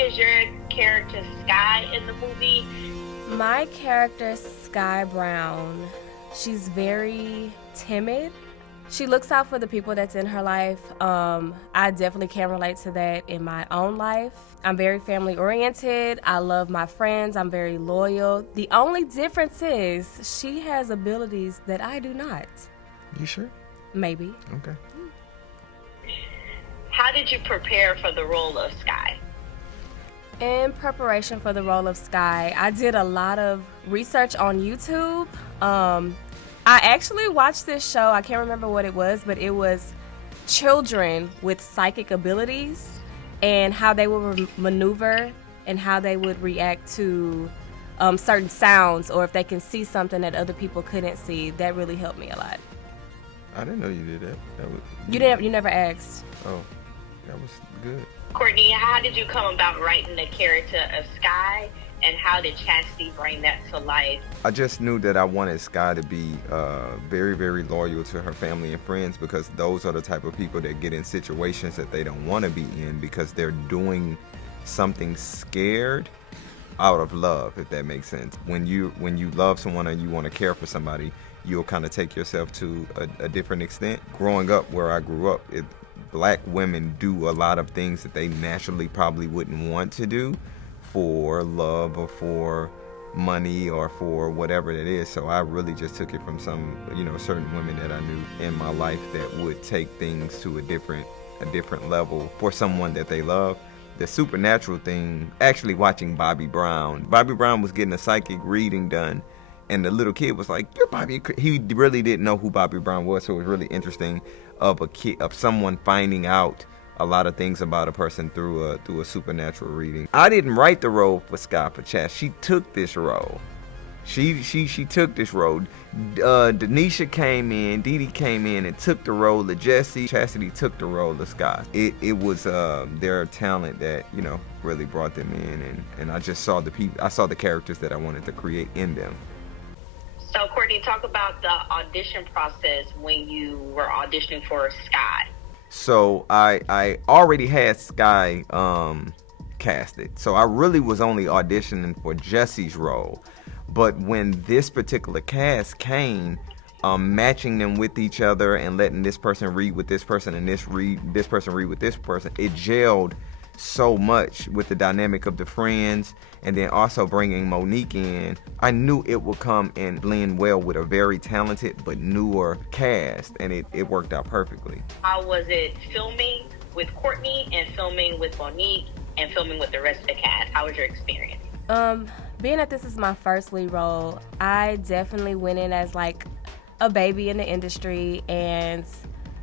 is your character Skye in the movie? My character, Skye Brown, she's very timid. She looks out for the people that's in her life. I definitely can relate to that in my own life. I'm very family oriented. I love my friends. I'm very loyal. The only difference is she has abilities that I do not. You sure? Maybe. Okay. How did you prepare for the role of Skye? In preparation for the role of Skye, I did a lot of research on YouTube. I actually watched this show, I can't remember what it was, but it was children with psychic abilities and how they would maneuver and how they would react to certain sounds, or if they can see something that other people couldn't see. That really helped me a lot. I didn't know you did that. You never asked. Oh, that was good. Courtney, how did you come about writing the character of Skye, and how did Chasity bring that to life? I just knew that I wanted Skye to be very, very loyal to her family and friends, because those are the type of people that get in situations that they don't want to be in because they're doing something scared out of love, if that makes sense. When you love someone and you want to care for somebody, you'll kind of take yourself to a different extent. Growing up where I grew up, Black women do a lot of things that they naturally probably wouldn't want to do for love or for money or for whatever it is. So I really just took it from some, certain women that I knew in my life that would take things to a different level for someone that they love. The supernatural thing, actually watching Bobby Brown. Bobby Brown was getting a psychic reading done, and the little kid was like, "You're Bobby." He really didn't know who Bobby Brown was, so it was really interesting of someone finding out a lot of things about a person through a supernatural reading. I didn't write the role for Skye for Chas. She took this role. She took this role. Denisha came in, Dee Dee came in and took the role of Jessie. Chasity took the role of Skye. It was their talent that really brought them in, and I just saw the characters that I wanted to create in them. So, Courtney, talk about the audition process when you were auditioning for Skye. So I already had Skye casted. So I really was only auditioning for Jessie's role. But when this particular cast came, matching them with each other and letting this person read with this person and this person read with this person, it gelled so much with the dynamic of the friends, and then also bringing Monique in. I knew it would come and blend well with a very talented but newer cast, and it worked out perfectly. How was it filming with Courtney and filming with Monique and filming with the rest of the cast? How was your experience? Being that this is my first lead role, I definitely went in as like a baby in the industry, and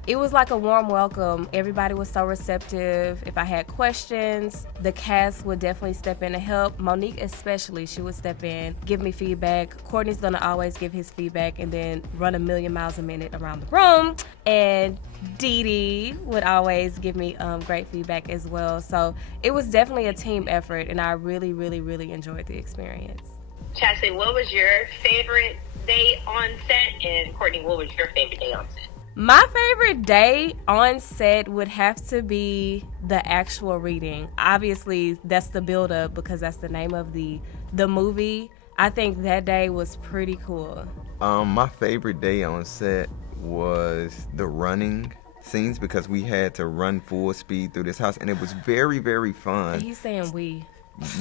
it was like a warm welcome. Everybody was so receptive. If I had questions, the cast would definitely step in to help. Monique especially, she would step in, give me feedback. Courtney's gonna always give his feedback and then run a million miles a minute around the room. And Dee Dee would always give me great feedback as well. So it was definitely a team effort, and I really, really, really enjoyed the experience. Chasity, what was your favorite day on set? And Courtney, what was your favorite day on set? My favorite day on set would have to be the actual reading. Obviously, that's the build-up because that's the name of the movie. I think that day was pretty cool. My favorite day on set was the running scenes, because we had to run full speed through this house, and it was very, very fun. He's saying we.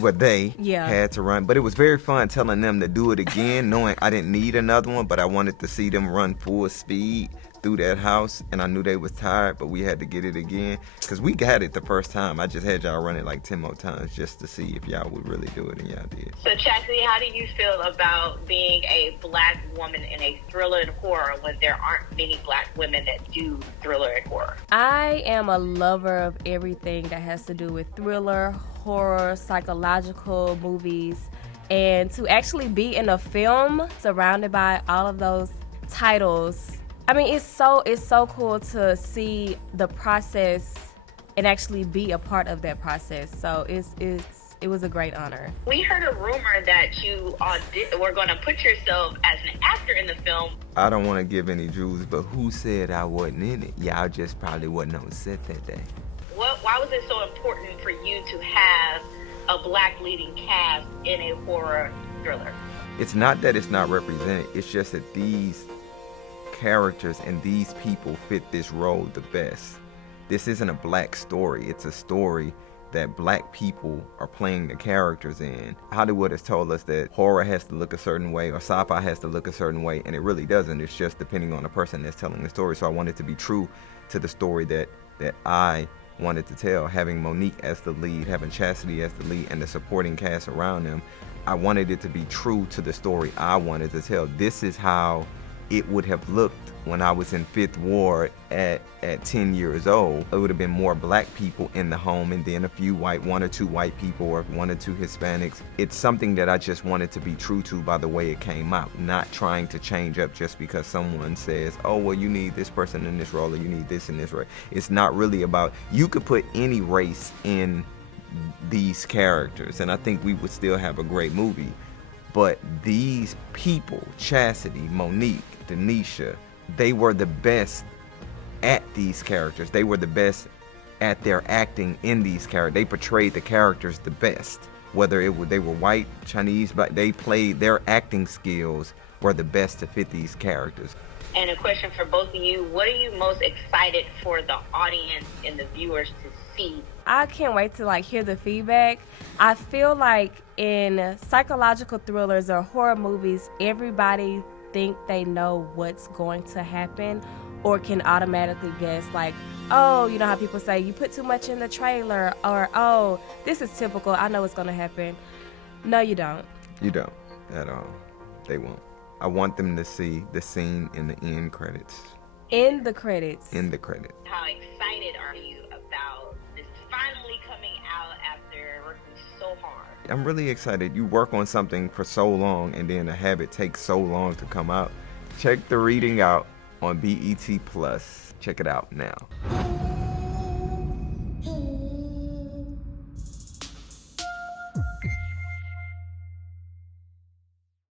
But they Yeah. had to run. But it was very fun telling them to do it again, knowing I didn't need another one, but I wanted to see them run full speed through that house, and I knew they was tired, but we had to get it again because we got it the first time. I just had y'all run it like 10 more times just to see if y'all would really do it, and y'all did. So, Chasity, how do you feel about being a Black woman in a thriller and horror when there aren't many Black women that do thriller and horror? I am a lover of everything that has to do with thriller, horror, psychological movies, and to actually be in a film surrounded by all of those titles. I mean, it's so cool to see the process and actually be a part of that process. So it was a great honor. We heard a rumor that you were going to put yourself as an actor in the film. I don't want to give any jewels, but who said I wasn't in it? Y'all just probably wasn't on set that day. Why was it so important for you to have a black leading cast in a horror thriller? It's not that it's not represented, it's just that these characters and these people fit this role the best. This isn't a black story, it's a story that black people are playing the characters in. Hollywood has told us that horror has to look a certain way or sci-fi has to look a certain way, and it really doesn't. It's just depending on the person that's telling the story. So I wanted to be true to the story that I wanted to tell, having Monique as the lead, having Chasity as the lead, and the supporting cast around them. I wanted it to be true to the story I wanted to tell. This is how it would have looked when I was in 5th Ward at 10 years old. It would have been more black people in the home and then a few white, 1 or 2 white people or 1 or 2 Hispanics. It's something that I just wanted to be true to by the way it came out, not trying to change up just because someone says, oh, well, you need this person in this role or you need this in this role. It's not really about, you could put any race in these characters and I think we would still have a great movie. But these people, Chasity, Monique, Denisha, they were the best at these characters. They were the best at their acting in these characters. They portrayed the characters the best. Whether they were white, Chinese, but they played, their acting skills were the best to fit these characters. And a question for both of you, what are you most excited for the audience and the viewers to see? I can't wait to hear the feedback. I feel like in psychological thrillers or horror movies, everybody think they know what's going to happen or can automatically guess, oh, you know how people say you put too much in the trailer, or oh, this is typical, I know what's going to happen. No, you don't. You don't at all. They won't. I want them to see the scene in the end credits. In the credits. In the credits. How excited are you about this finally coming out after working so hard? I'm really excited. You work on something for so long and then to have it take so long to come out. Check the reading out on BET Plus. Check it out now.